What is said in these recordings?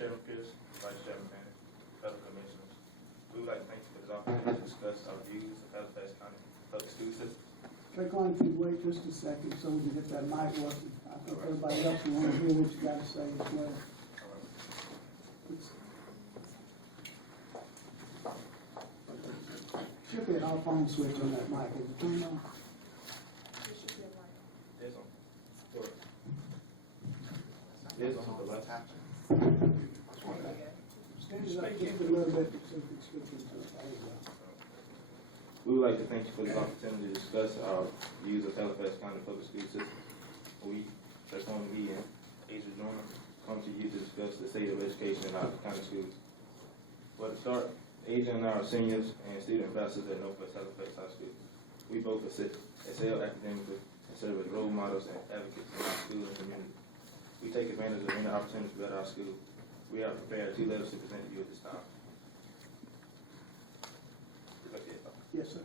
Chairman Pierce, Vice Chairman Manning, fellow commissioners, we would like to thank you for this opportunity to discuss our views of Halifax County public school system. Click on, if you wait just a second so we can get that mic working. I think everybody else will want to hear what you got to say as well. Should be an off-on switch on that mic. Is it turned on? There's on. There's on the left. Stand it up just a little bit so we can switch into it. There you go. We would like to thank you for this opportunity to discuss our views of Halifax County public school system. That's going to be in Asia Joyner, come to you to discuss the state of education in our county schools. For to start, Asia and I are seniors and student ambassadors at Northwest Halifax High School. We both excel academically and serve as role models and advocates in our school and community. We take advantage of any opportunities to better our school. We are prepared 2 letters to present to you at this time. Yes, sir.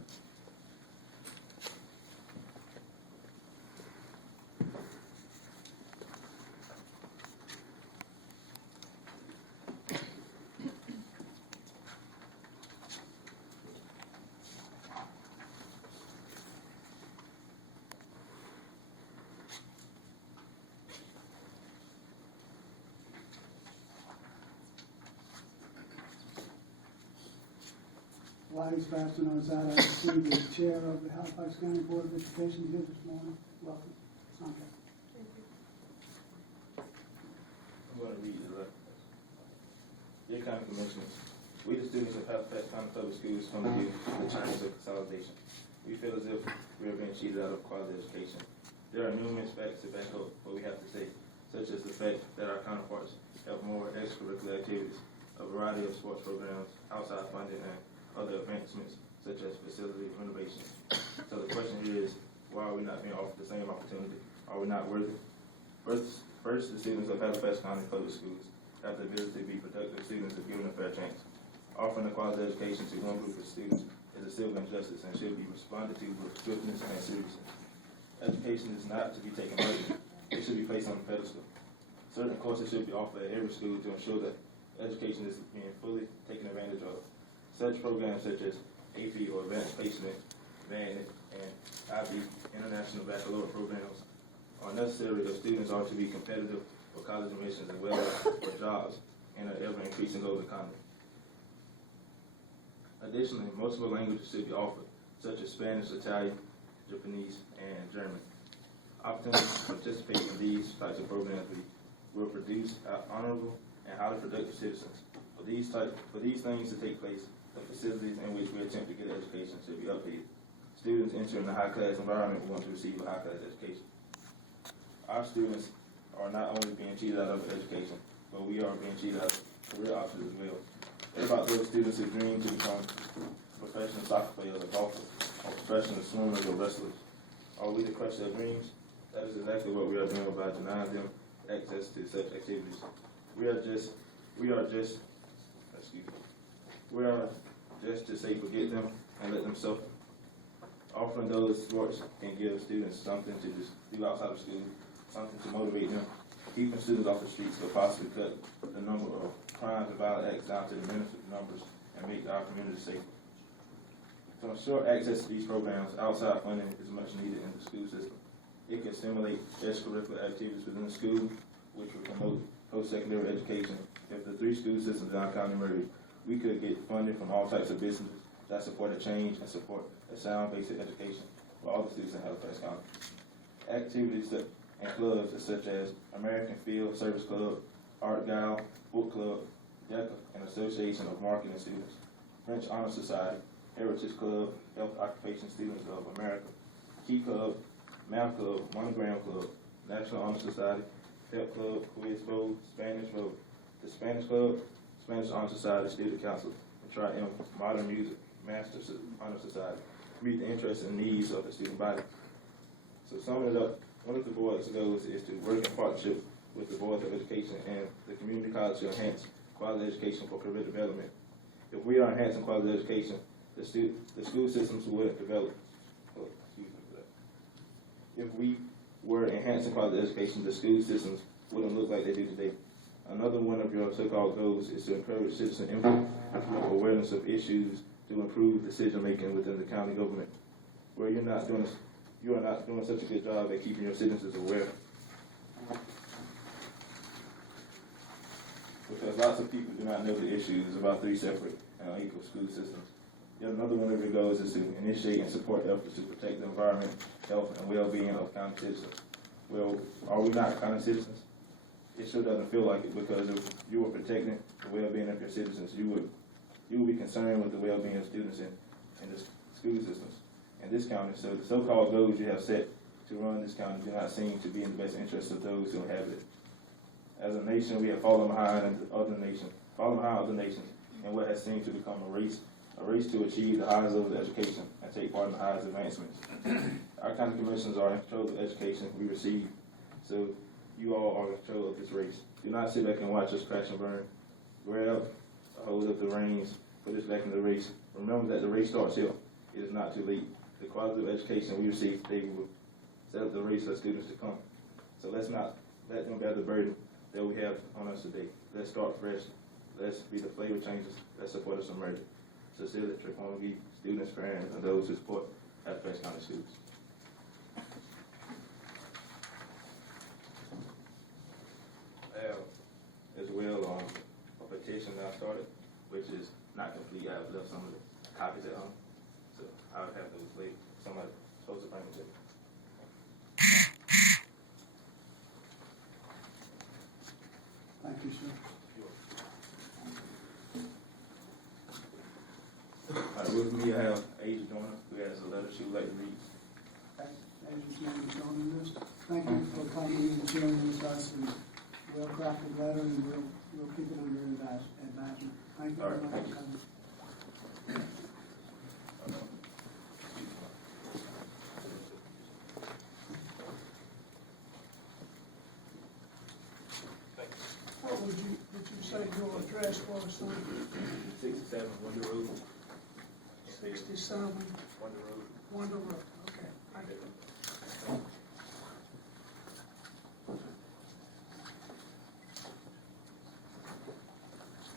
While he's passing on his out, I see the chair of the Halifax County Board of Education here this morning. Welcome. Sandra. I'm going to read the letter. Dear County Commissioners, we the students of Halifax County Public Schools come to you with the challenge of consolidation. We feel as if we are being cheated out of quality education. There are numerous facts to back up what we have to say, such as the fact that our counterparts have more extracurricular activities, a variety of sports programs, outside funding, and other advancements such as facility renovation. So the question here is, why are we not being offered the same opportunity? Are we not worthy? First, the students of Halifax County Public Schools have the ability to be productive students if given a fair chance. Offering a quality education to one group of students is a civil injustice and should be responded to with swiftness and seriousness. Education is not to be taken lightly. It should be placed on a pedestal. Certain courses should be offered at every school to ensure that education is being fully taken advantage of. Such programs such as AP or Advanced Placement, VAN, and IB International Baccalaureate programs are necessary if students are to be competitive for college admissions as well as for jobs in an ever-increasing global economy. Additionally, multiple languages should be offered, such as Spanish, Italian, Japanese, and German. Opportunities to participate in these types of programs will produce honorable and highly productive citizens. For these things to take place, the facilities in which we attempt to get education should be updated. Students entering the high-class environment will want to receive a high-class education. Our students are not only being cheated out of education, but we are being cheated out of career options as well. What about those students who dream to become professional soccer players or golfers, or professional swimmers or wrestlers? Are we to crush their dreams? That is exactly what we are doing by denying them access to such activities. We are just to say forget them and let them suffer. Offering those sports can give students something to do outside of school, something to motivate them. Keeping students off the streets could possibly cut the number of crimes and violent acts down to the benefit numbers and make our community safer. To ensure access to these programs, outside funding is much needed in the school system. It can stimulate extracurricular activities within the school, which will promote post-secondary education. If the 3 school systems in our county merged, we could get funding from all types of businesses that support a change and support a sound basic education for all the students in Halifax County. Activities and clubs such as American Field Service Club, Art Gal, Book Club, DECA, and Association of Marketing Students, French Honor Society, Heritage Club, Health Occupation Students of America, Key Club, Math Club, Monogram Club, National Honor Society, Pep Club, Quiz Bowl, Spanish Bowl, the Spanish Club, Spanish Honor Society, Student Council, and Tri-M, Modern Music, Master Honor Society, meet the interests and needs of the student body. So summing it up, one of the board's goals is to work in partnership with the Board of Education and the community college to enhance quality education for career development. If we are enhancing quality education, the school systems will develop. If we were enhancing quality education, the school systems wouldn't look like they do today. Another one of your so-called goals is to encourage citizen input and promote awareness of issues to improve decision-making within the county government. Where you are not doing such a good job at keeping your citizens aware. Because lots of people do not know the issues about three separate and unequal school systems. Yet another one of your goals is to initiate and support efforts to protect the environment, health, and well-being of county citizens. Well, are we not county citizens? It sure doesn't feel like it, because if you were protecting the well-being of your citizens, you would be concerned with the well-being of students in the school systems in this county. So the so-called goals you have set to run this county do not seem to be in the best interest of those who inhabit it. As a nation, we have fallen behind other nations in what has seemed to become a race to achieve the highest level of education and take part in the highest advancements. Our county commissioners are in control of the education we receive, so you all are in control of this race. Do not sit back and watch us crash and burn. Grab a hold of the reins, put us back in the race. Remember that the race starts here. It is not too late. The quality of education we receive today will set up the race for students to come. So let's not let them bear the burden that we have on us today. Let's start fresh. Let's be the flavor changers. Let's support us emerging. Sincerely, Trick students, parents, and those who support Halifax County Schools. I have as well a petition that I started, which is not complete. I have left some of the copies at home, so I'll have those later. Somebody supposed to bring them to me. Thank you, sir. All right, with me I have Asia Joyner, who has a letter she would like to read. Thank you for coming and sharing with us a well-crafted letter, and we'll keep it under advisement. Thank you very much for coming. What would you say your address was, sir? 67 Wonder Road. 67 Wonder Road. Wonder Road, okay, thank you.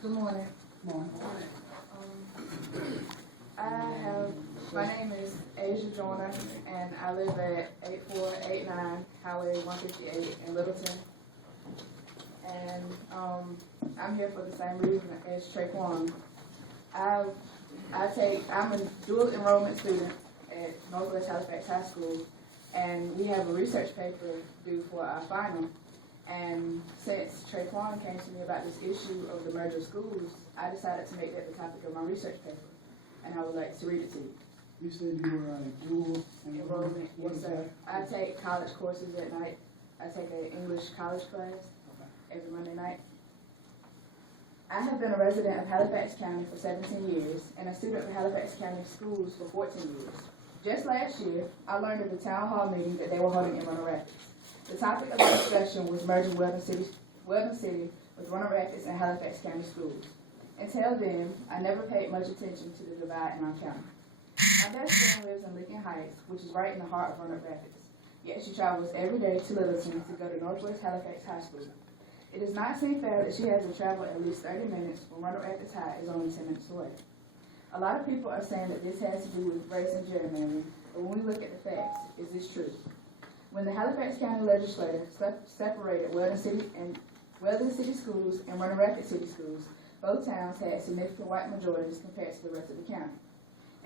Good morning. Morning. My name is Asia Joyner, and I live at 8489 Highway 158 in Littleton. And I'm here for the same reason as Traquan. I'm a dual enrollment student at Northwest Halifax High School, and we have a research paper due for our final. And since Traquan came to me about this issue of the merger of schools, I decided to make that the topic of my research paper, and I would like to read it to you. You said you were a dual Enrollment, What yes, is sir. that? I take college courses at night. I take an English college class every Monday night. I have been a resident of Halifax County for 17 years and a student of Halifax County Schools for 14 years. Just last year, I learned at the town hall meeting that they were holding in Roanoke Rapids. The topic of the discussion was merging Weldon City with Roanoke Rapids and Halifax County Schools. Until then, I never paid much attention to the divide in our county. My best friend lives in Lincoln Heights, which is right in the heart of Roanoke Rapids. Yet she travels every day to Littleton to go to Northwest Halifax High School. It does not seem fair that she has to travel at least 30 minutes when Roanoke Rapids High is only 10 minutes away. A lot of people are saying that this has to do with race and gerrymandering, but when we look at the facts, is this true? When the Halifax County Legislature separated Weldon City Schools and Roanoke Rapids City Schools, both towns had significant white majorities compared to the rest of the county.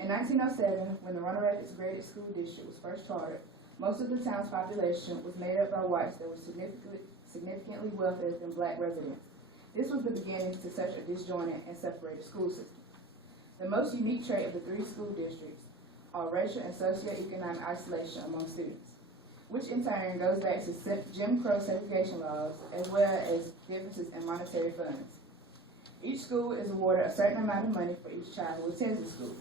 In 1907, when the Roanoke Rapids Graded School District was first chartered, most of the town's population was made up by whites that were significantly wealthier than black residents. This was the beginning to such a disjointed and separated school system. The most unique trait of the three school districts are racial and socioeconomic isolation among students, which in turn goes back to Jim Crow segregation laws as well as differences in monetary funds. Each school is awarded a certain amount of money for each child who attends the school.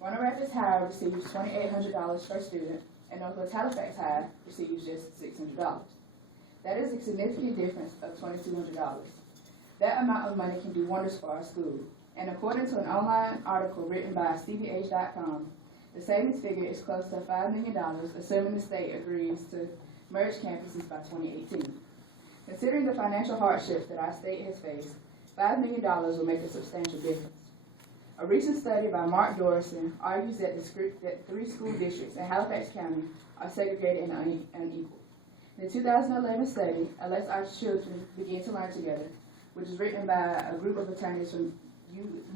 Roanoke Rapids High receives $2,800 per student, and Northwest Halifax High receives just $600. That is a significant difference of $2,200. That amount of money can do wonders for our school, and according to an online article written by CBH.com, the savings figure is close to $5 million, assuming the state agrees to merge campuses by 2018. Considering the financial hardships that our state has faced, $5 million will make a substantial difference. A recent study by Mark Dorison argues that that 3 school districts in Halifax County are segregated and unequal. The 2011 study, Unless Our Children Begin to Learn Together, which is written by a group of attorneys from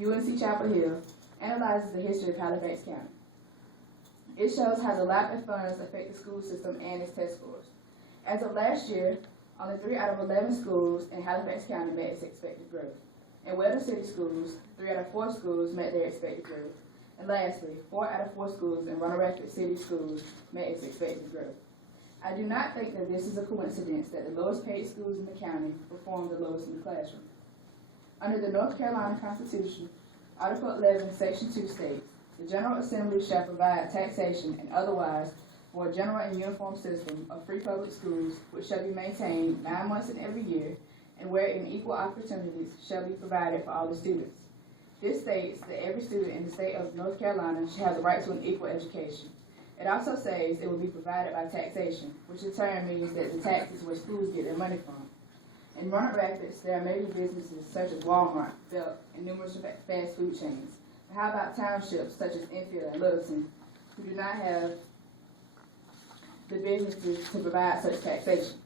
UNC Chapel Hill, analyzes the history of Halifax County. It shows how the lack of funds affect the school system and its test scores. As of last year, only 3 out of 11 schools in Halifax County met its expected growth. In Weldon City schools, 3 out of 4 schools met their expected growth. And lastly, 4 out of 4 schools in Roanoke Rapids City schools met its expected growth. I do not think that this is a coincidence that the lowest paid schools in the county perform the lowest in the classroom. Under the North Carolina Constitution, Article 11, Section 2 states, the General Assembly shall provide taxation and otherwise for a general and uniform system of free public schools which shall be maintained 9 months in every year and wherein equal opportunities shall be provided for all the students. This states that every student in the state of North Carolina shall have the right to an equal education. It also says it will be provided by taxation, which in turn means that the tax is where schools get their money from. In Roanoke Rapids, there are major businesses such as Walmart, Belk, and numerous fast food chains. But how about townships such as Enfield and Littleton, who do not have the businesses to provide such taxation?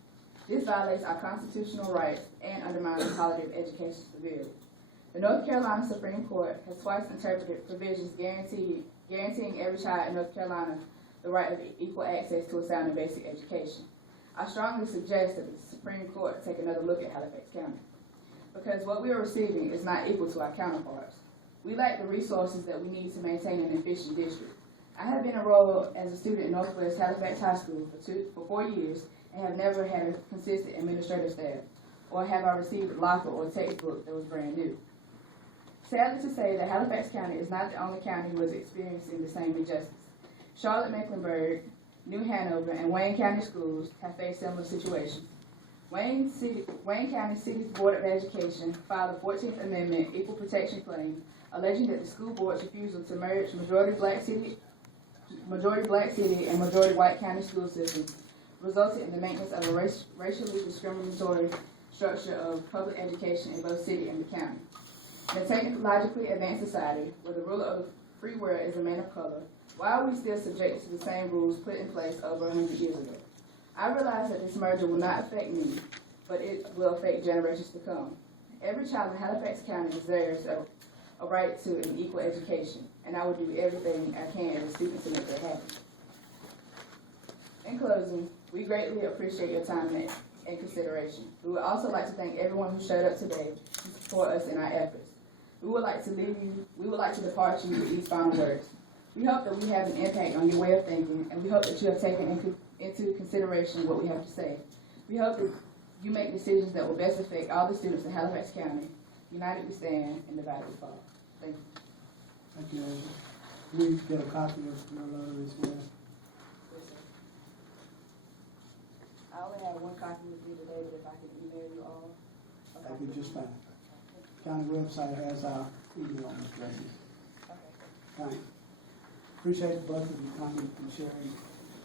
This violates our constitutional rights and undermines the quality of education severely. The North Carolina Supreme Court has twice interpreted provisions guaranteeing every child in North Carolina the right of equal access to a sound and basic education. I strongly suggest that the Supreme Court take another look at Halifax County, because what we are receiving is not equal to our counterparts. We lack the resources that we need to maintain an efficient district. I have been enrolled as a student in Northwest Halifax High School for 4 years and have never had a consistent administrative staff, or have I received a locker or textbook that was brand new. Sadly to say that Halifax County is not the only county who is experiencing the same injustice. Charlotte-Mecklenburg, New Hanover, and Wayne County schools have faced similar situations. Wayne County City's Board of Education filed a 14th Amendment equal protection claim alleging that the school board's refusal to merge majority black city and majority white county school systems resulted in the maintenance of a racially discriminatory structure of public education in both city and the county. In a technologically advanced society where the ruler of the free world is a man of color, why are we still subjected to the same rules put in place over 100 years ago? I realize that this merger will not affect me, but it will affect generations to come. Every child in Halifax County deserves a right to an equal education, and I will do everything I can as a student to make that happen. In closing, we greatly appreciate your time and consideration. We would also like to thank everyone who showed up today to support us in our efforts. We would like to depart you with these final words. We hope that we have an impact on your way of thinking, and we hope that you have taken into consideration what we have to say. We hope that you make decisions that will best affect all the students in Halifax County. United we stand, and divided we fall. Thank you. Thank you, Angela. We get a copy of your letter as well. I only have one copy with me today, but if I can email you all. That'd be just fine. County website has our email addresses. Okay. Thank you. Appreciate both of you coming and sharing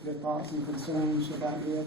your thoughts and concerns about your